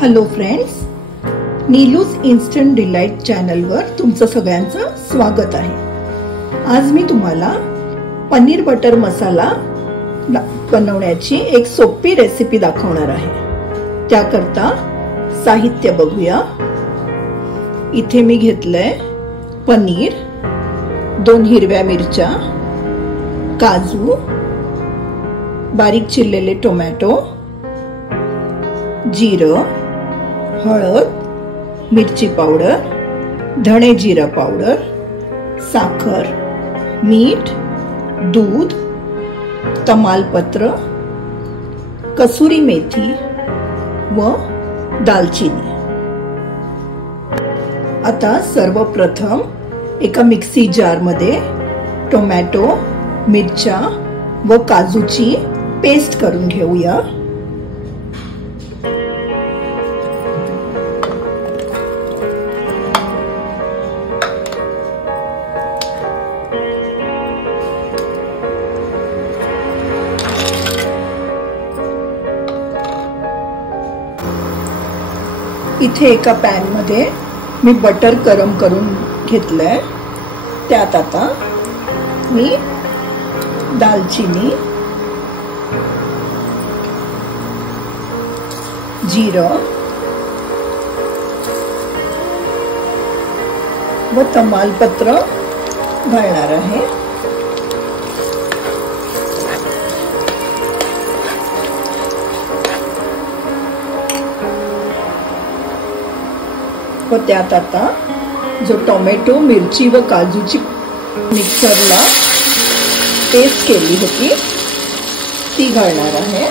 Hello friends, नीलूज instant delight चॅनलवर तुमचं सगळ्यांचं स्वागत आहे। आज मी तुम्हाला पनीर बटर मसाला बनवण्याची एक सोपी रेसिपी दाखवणार आहे। त्याकरता साहित्य बघूया। इथे मी घेतलंय पनीर, 2 हिरव्या मिरच्या, काजू, बारीक चिरलेले टोमॅटो, जिरं, हळद, मिरची पावडर, धणे जिरा पावडर, साखर, मीठ, दूध, तमालपत्र, कसुरी मेथी व दालचिनी। आता सर्वप्रथम एका मिक्सी जार मध्ये टोमॅटो, मिरच्या व काजूची पेस्ट करून घेऊया। इथे एका पॅन मध्ये मी बटर गरम करून घेतलंय। त्यात आता मी दालचिनी, जिरं व तमालपत्र घालणार आहे। व त्यात आता जो टोमॅटो, मिरची व काजूची मिक्सरला पेस्ट केली होती ती घालणार आहे।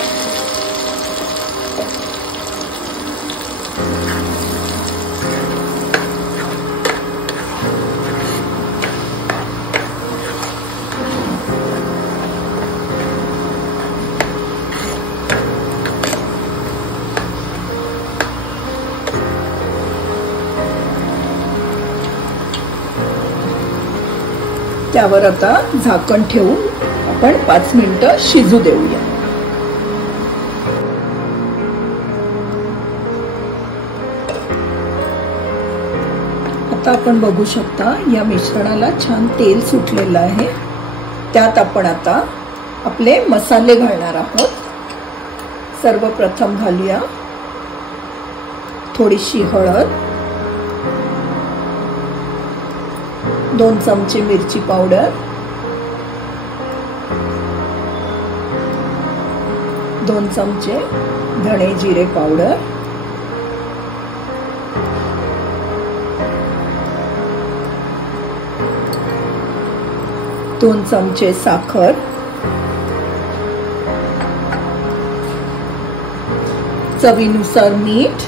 त्यावर आता झाकण ठेवून आपण 5 मिनिटं शिजू देऊया। आता आपण बघू शकता या मिश्रणाला छान तेल सुटलेलं आहे। त्यात आपण आता आपले मसाले घालणार आहोत। सर्वप्रथम घालूया थोडीशी हळद, 2 चमचे मिरची पावडर, 2 चमचे धणे जिरे पावडर, 2 चमचे साखर, चवीनुसार मीठ।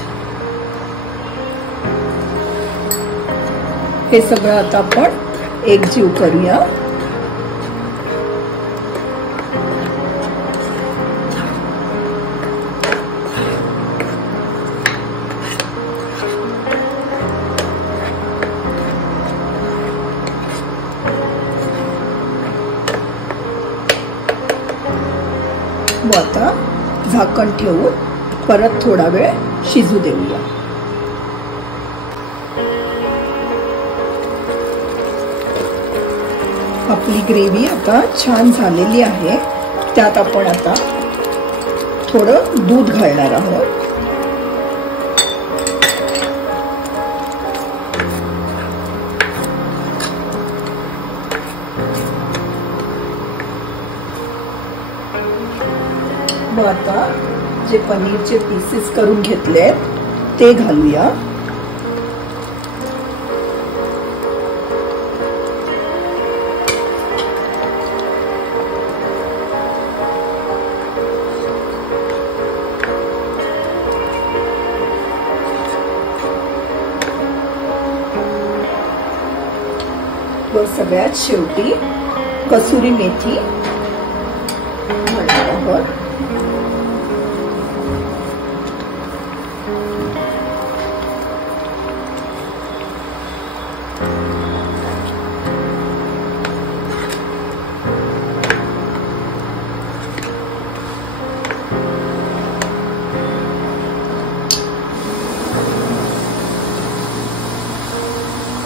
हे सगळं आता आपण एकजीव करूया। व आता झाकण ठेवून परत थोडा वेळ शिजू देऊया। आपली ग्रेव्ही आता छान झालेली आहे। त्यात आपण आता थोडं दूध घालणार आहोत। व आता जे पनीरचे पीसेस करून घेतलेत ते घालूया। व सगळ्यात शेवटी कसुरी मेथी घालणार आहोत।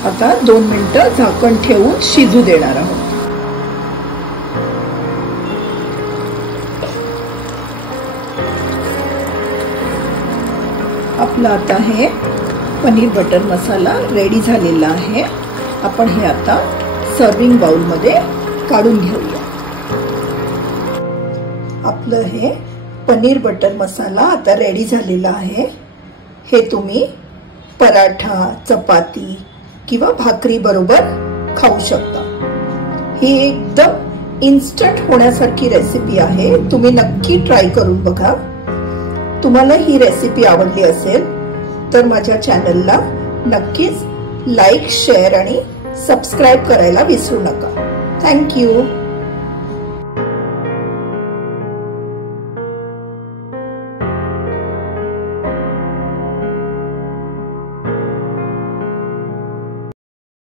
आता 2 मिनिटं झाकण ठेवून शिजू देणार आहोत. आपला आता हे पनीर बटर मसाला रेडी झालेला आहे. आपण हे आता सर्विंग बाउल मध्ये काढून घेऊया. आपलं हे पनीर बटर मसाला आता रेडी झालेला आहे. हे तुम्ही पराठा, चपाती किंवा भाकरी बरोबर खाऊ शकता. ही एकदम इन्स्टंट होण्यासारखी रेसिपी आहे. तुम्ही नक्की ट्राय करून बघा. तुम्हाला ही रेसिपी आवडली असेल तर माझ्या चॅनलला नक्कीच लाईक, शेअर आणि सबस्क्राईब करायला विसरू नका. थँक्यू.